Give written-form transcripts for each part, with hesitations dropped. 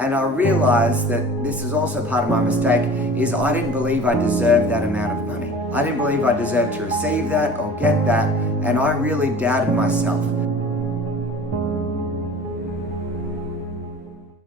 And I realized that this is also part of my mistake, is I didn't believe I deserved that amount of money. I didn't believe I deserved to receive that or get that, and I really doubted myself.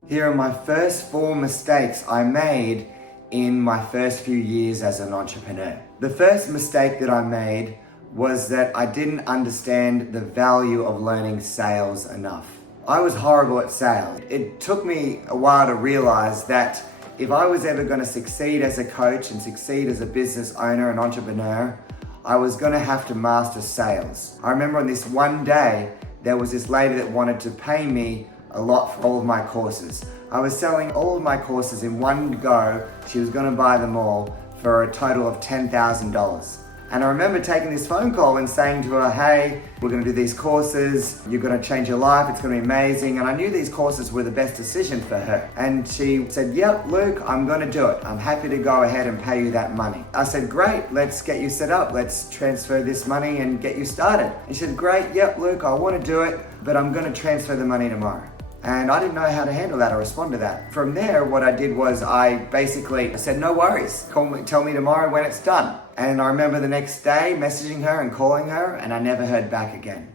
Here are my first 4 mistakes I made in my first few years as an entrepreneur. The first mistake that I made was that I didn't understand the value of learning sales enough. I was horrible at sales. It took me a while to realize that if I was ever going to succeed as a coach and succeed as a business owner and entrepreneur, I was going to have to master sales. I remember on this one day, there was this lady that wanted to pay me a lot for all of my courses. I was selling all of my courses in one go. She was going to buy them all for a total of $10,000. And I remember taking this phone call and saying to her, hey, we're going to do these courses. You're going to change your life. It's going to be amazing. And I knew these courses were the best decision for her. And she said, yep, Luke, I'm going to do it. I'm happy to go ahead and pay you that money. I said, great, let's get you set up. Let's transfer this money and get you started. And she said, great, yep, Luke, I want to do it, but I'm going to transfer the money tomorrow. And I didn't know how to handle that or respond to that. From there, what I did was I basically said, no worries, tell me tomorrow when it's done. And I remember the next day messaging her and calling her, and I never heard back again.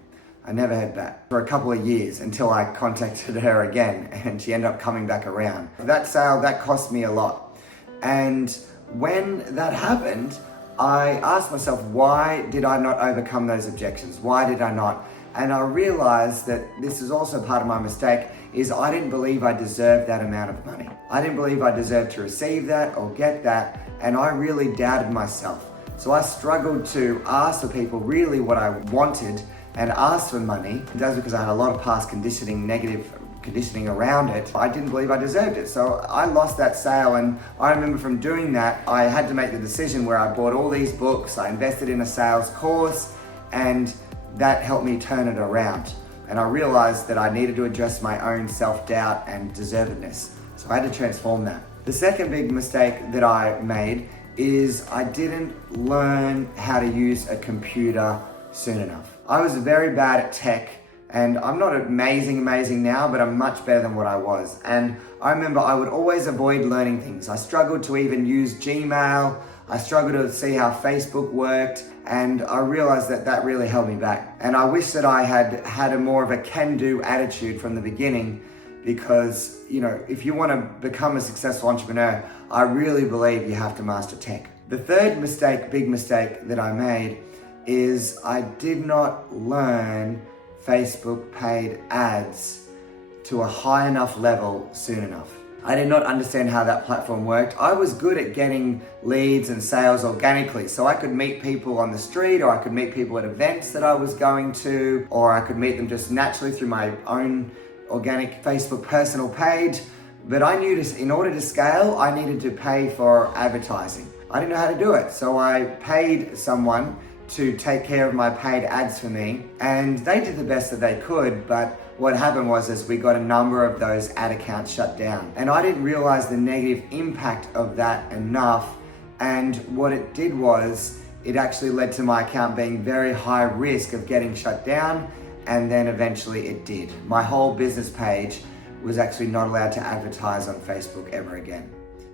I never heard back for a couple of years until I contacted her again, and she ended up coming back around. That sale, that cost me a lot. And when that happened, I asked myself, why did I not overcome those objections? Why did I not? And I realized that this is also part of my mistake, is I didn't believe I deserved that amount of money. I didn't believe I deserved to receive that or get that, and I really doubted myself. So I struggled to ask for people really what I wanted and ask for money. That's because I had a lot of past conditioning, negative conditioning around it. I didn't believe I deserved it. So I lost that sale, and I remember from doing that, I had to make the decision where I bought all these books, I invested in a sales course, and that helped me turn it around. And I realized that I needed to address my own self-doubt and deservedness. So I had to transform that. The second big mistake that I made is I didn't learn how to use a computer soon enough. I was very bad at tech, and I'm not amazing now, but I'm much better than what I was. And I remember I would always avoid learning things. I struggled to even use Gmail. I struggled to see how Facebook worked, and I realized that that really held me back. And I wish that I had had a more of a can-do attitude from the beginning, because, you know, if you want to become a successful entrepreneur, I really believe you have to master tech. The third mistake, big mistake that I made, is I did not learn Facebook paid ads to a high enough level soon enough. I did not understand how that platform worked. I was good at getting leads and sales organically. So I could meet people on the street, or I could meet people at events that I was going to, or I could meet them just naturally through my own organic Facebook personal page. But I knew in order to scale, I needed to pay for advertising. I didn't know how to do it. So I paid someone to take care of my paid ads for me, and they did the best that they could, but what happened was we got a number of those ad accounts shut down. And I didn't realize the negative impact of that enough, and what it did was it actually led to my account being very high risk of getting shut down, and then eventually it did. My whole business page was actually not allowed to advertise on Facebook ever again.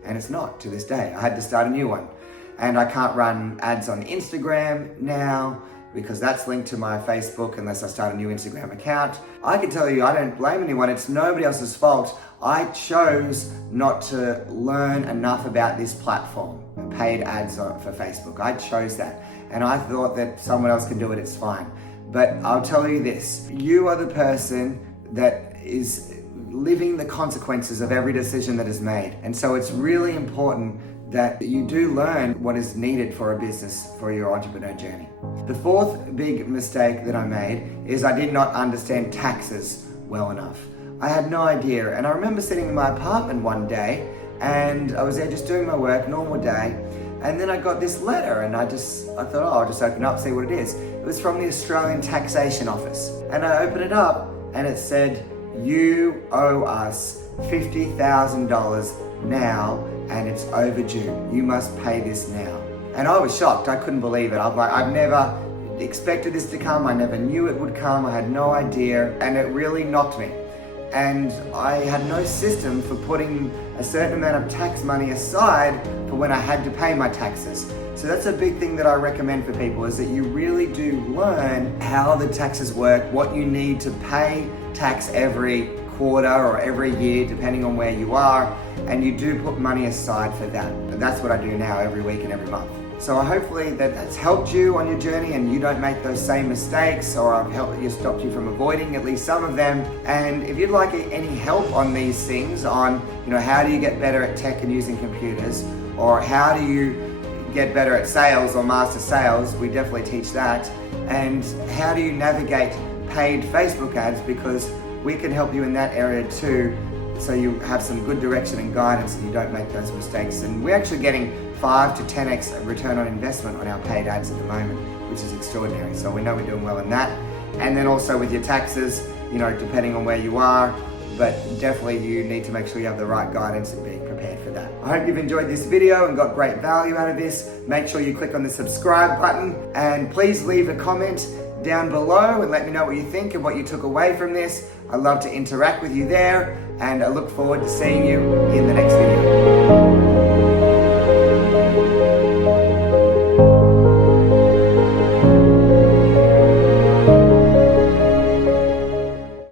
And it's not to this day. I had to start a new one. And I can't run ads on Instagram now because that's linked to my Facebook unless I start a new Instagram account. I can tell you, I don't blame anyone. It's nobody else's fault. I chose not to learn enough about this platform, paid ads for Facebook. I chose that. And I thought that someone else can do it, it's fine. But I'll tell you this, you are the person that is living the consequences of every decision that is made. And so it's really important that you do learn what is needed for a business, for your entrepreneur journey. The fourth big mistake that I made is I did not understand taxes well enough. I had no idea. And I remember sitting in my apartment one day, and I was there just doing my work, normal day. And then I got this letter, and I thought, oh, I'll just open it up, see what it is. It was from the Australian Taxation Office. And I opened it up, and it said, you owe us $50,000 now, and it's overdue. You must pay this now. And I was shocked. I couldn't believe it. I'm like, I've never expected this to come. I never knew it would come. I had no idea. And it really knocked me. and I had no system for putting a certain amount of tax money aside for when I had to pay my taxes. So that's a big thing that I recommend for people, is that you really do learn how the taxes work, what you need to pay tax every quarter or every year, depending on where you are, and you do put money aside for that. And that's what I do now every week and every month. So hopefully that's helped you on your journey and you don't make those same mistakes, or I've stopped you from avoiding at least some of them. And if you'd like any help on these things, on how do you get better at tech and using computers, or how do you get better at sales or master sales, we definitely teach that. And how do you navigate paid Facebook ads, because we can help you in that area too, so you have some good direction and guidance and you don't make those mistakes. And we're actually getting 5 to 10x return on investment on our paid ads at the moment, which is extraordinary. So we know we're doing well in that. And then also with your taxes, depending on where you are, but definitely you need to make sure you have the right guidance and be prepared for that. I hope you've enjoyed this video and got great value out of this. Make sure you click on the subscribe button, and please leave a comment down below and let me know what you think and what you took away from this. I love to interact with you there, and I look forward to seeing you in the next video.